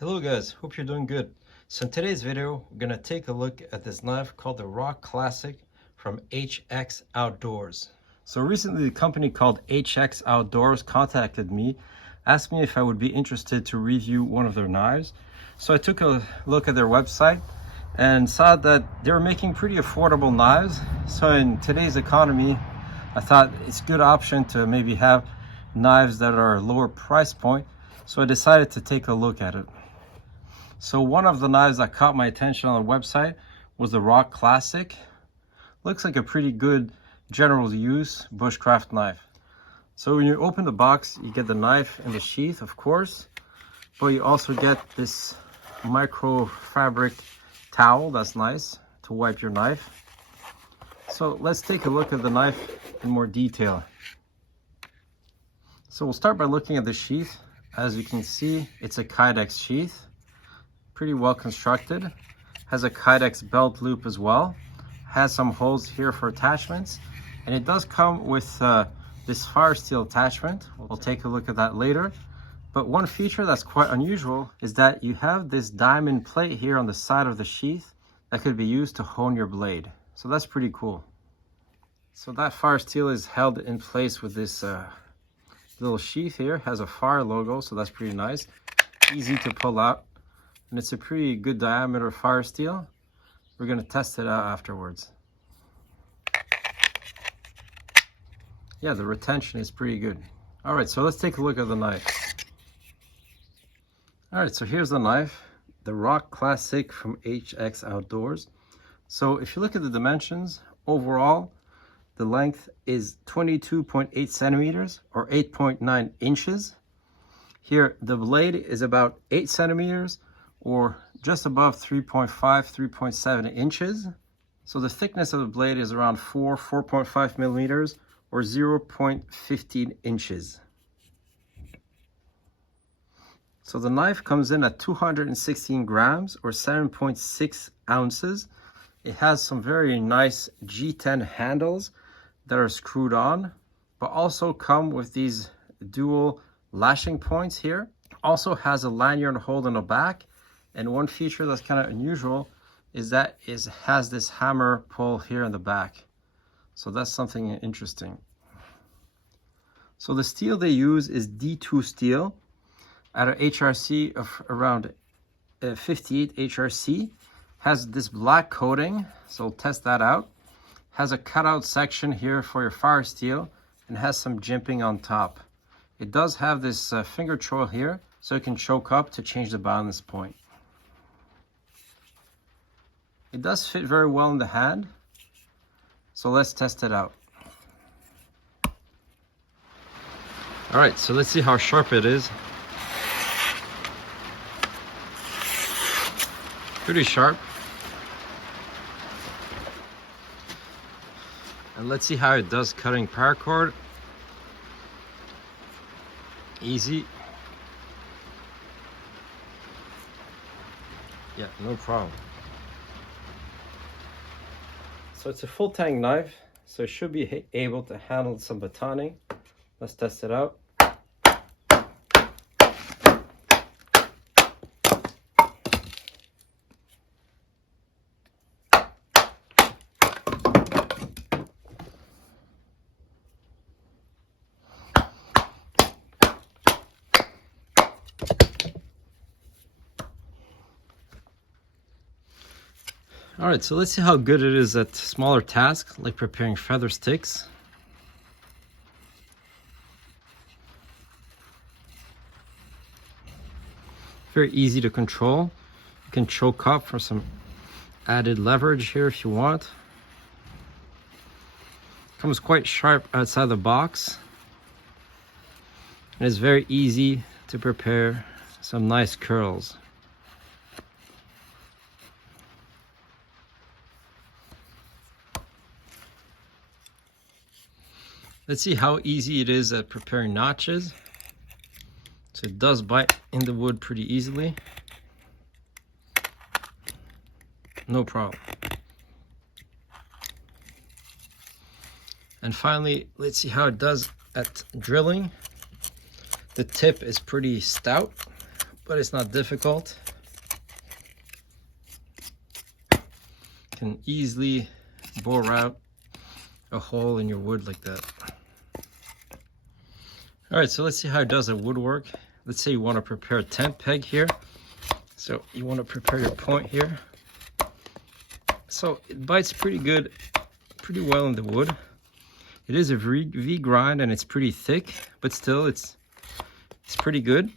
Hello guys, hope you're doing good. So in today's video, we're gonna take a look at this knife called the Rock Classic from HX Outdoors. So recently the company called HX Outdoors contacted me, asked me if I would be interested to review one of their knives. So I took a look at their website and saw that they were making pretty affordable knives. So in today's economy, I thought it's a good option to maybe have knives that are a lower price point. So I decided to take a look at it. So one of the knives that caught my attention on the website was the Rock Classic. Looks like a pretty good general use bushcraft knife. So when you open the box, you get the knife and the sheath, of course, but you also get this micro fabric towel. That's nice to wipe your knife. So let's take a look at the knife in more detail. So we'll start by looking at the sheath. As you can see, it's a Kydex sheath. Pretty well constructed. Has a Kydex belt loop as well. Has some holes here for attachments. And it does come with this fire steel attachment. We'll take a look at that later. But one feature that's quite unusual is that you have this diamond plate here on the side of the sheath that could be used to hone your blade. So that's pretty cool. So that fire steel is held in place with this little sheath here. Has a fire logo, so that's pretty nice. Easy to pull out. And it's a pretty good diameter fire steel. We're going to test it out afterwards. Yeah, the retention is pretty good. All right, so let's take a look at the knife. All right, so here's the knife, the Rock Classic from HX Outdoors. So if you look at the dimensions, overall, the length is 22.8 centimeters or 8.9 inches. Here, the blade is about 8 centimeters or just above 3.7 inches. So the thickness of the blade is around 4.5 millimeters or 0.15 inches. So the knife comes in at 216 grams or 7.6 ounces. It has some very nice G10 handles that are screwed on, but also come with these dual lashing points here. Also has a lanyard hold in the back. And one feature that's kind of unusual is that it has this hammer pull here in the back. So that's something interesting. So the steel they use is D2 steel at an HRC of around 58 HRC. Has this black coating, so we'll test that out. Has a cutout section here for your fire steel and has some jimping on top. It does have this finger choil here, so it can choke up to change the balance point. It does fit very well in the hand, so let's test it out. All right, so let's see how sharp it is. Pretty sharp. And let's see how it does cutting paracord. Easy. Yeah, no problem. So it's a full tang knife, so it should be able to handle some batoning. Let's test it out. All right, so let's see how good it is at smaller tasks, like preparing feather sticks. Very easy to control. You can choke up for some added leverage here if you want. Comes quite sharp outside the box. And it's very easy to prepare some nice curls. Let's see how easy it is at preparing notches. So it does bite in the wood pretty easily. No problem. And finally, let's see how it does at drilling. The tip is pretty stout, but it's not difficult. Can easily bore out a hole in your wood like that. All right, so let's see how it does at woodwork. Let's say you want to prepare a tent peg here. So you want to prepare your point here. So it bites pretty good, pretty well in the wood. It is a V grind and it's pretty thick, but still it's pretty good.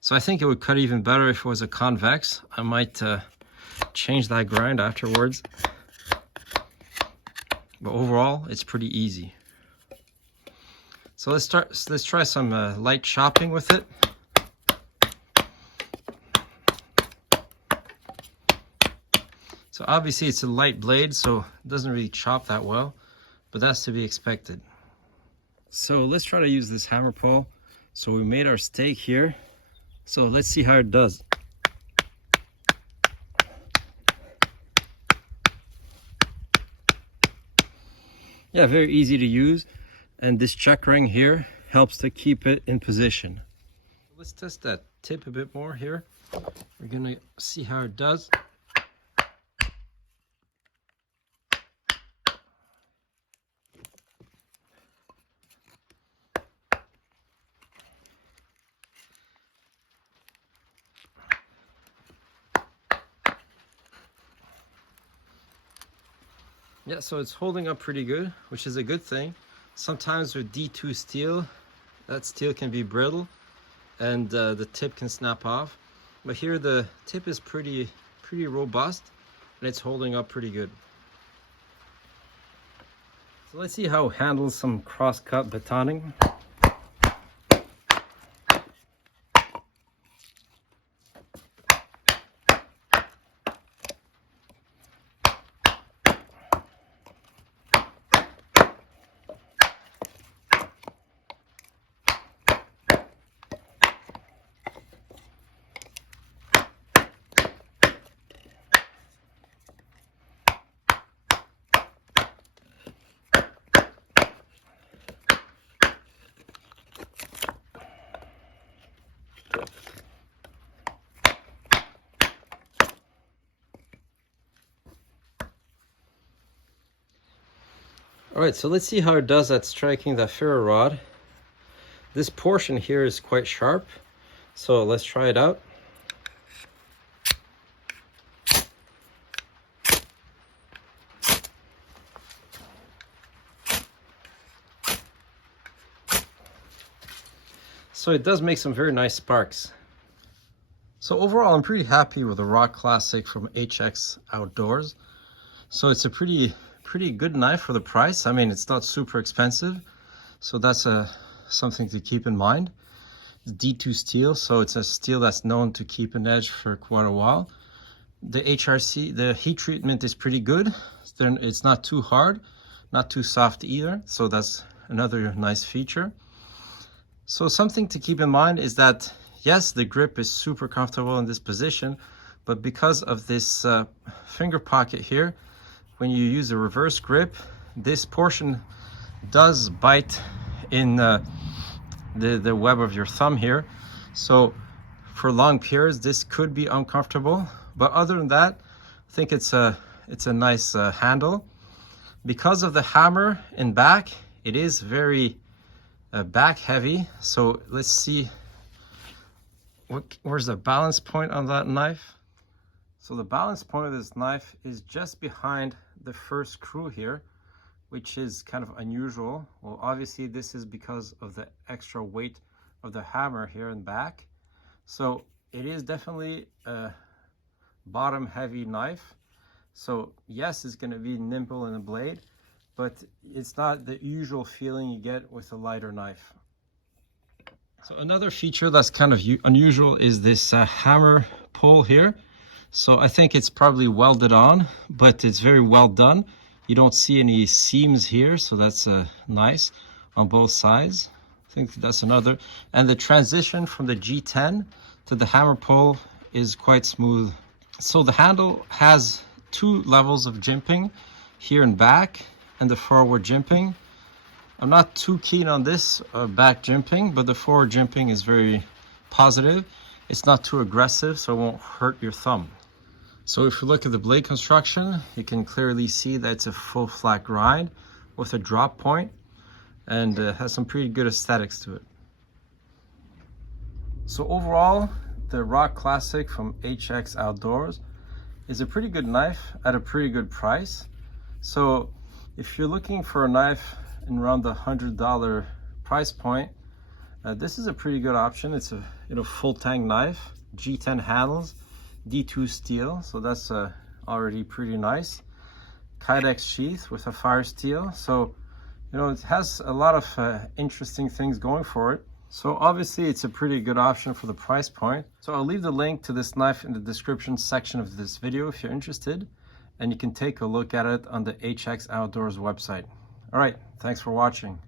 So I think it would cut even better if it was a convex. I might change that grind afterwards. But overall, it's pretty easy. So let's try some light chopping with it. So obviously it's a light blade, so it doesn't really chop that well, but that's to be expected. So let's try to use this hammer pole. So we made our stake here. So let's see how it does. Yeah, very easy to use. And this check ring here helps to keep it in position. Let's test that tip a bit more here. We're gonna see how it does. Yeah, so it's holding up pretty good, which is a good thing. Sometimes with D2 steel, that steel can be brittle and the tip can snap off. But here the tip is pretty robust and it's holding up pretty good. So let's see how it handles some cross-cut batoning. All right, so let's see how it does at striking that ferro rod. This portion here is quite sharp, so let's try it out. So it does make some very nice sparks. So overall, I'm pretty happy with the Rock Classic from HX Outdoors. So it's a pretty good knife for the price. I mean, it's not super expensive, so that's something to keep in mind. It's D2 steel, so it's a steel that's known to keep an edge for quite a while. The HRC, the heat treatment is pretty good. It's not too hard, not too soft either, so that's another nice feature. So something to keep in mind is that, yes, the grip is super comfortable in this position, but because of this finger pocket here, when you use a reverse grip, this portion does bite in the web of your thumb here. So for long periods, this could be uncomfortable. But other than that, I think it's a nice handle. Because of the hammer in back, it is very back heavy. So let's see, where's the balance point on that knife? So the balance point of this knife is just behind the first screw here, which is kind of unusual. Well, obviously this is because of the extra weight of the hammer here in back. So it is definitely a bottom heavy knife. So yes, it's going to be nimble in the blade, but it's not the usual feeling you get with a lighter knife. So another feature that's kind of unusual is this hammer pull here. So I think it's probably welded on, but it's very well done. You don't see any seams here, so that's nice on both sides. I think that's another. And the transition from the G10 to the hammer pull is quite smooth. So the handle has 2 levels of jimping, here and back, and the forward jimping. I'm not too keen on this back jimping, but the forward jimping is very positive. It's not too aggressive, so it won't hurt your thumb. So if you look at the blade construction, you can clearly see that it's a full flat grind with a drop point, and has some pretty good aesthetics to it. So overall, the Rock Classic from HX Outdoors is a pretty good knife at a pretty good price. So if you're looking for a knife in around the $100 price point, this is a pretty good option. It's a full tang knife, G10 handles, D2 steel, so that's already pretty nice. Kydex sheath with a fire steel, so it has a lot of interesting things going for it. So obviously it's a pretty good option for the price point. So I'll leave the link to this knife in the description section of this video if you're interested, and you can take a look at it on the HX Outdoors website. All right, thanks for watching.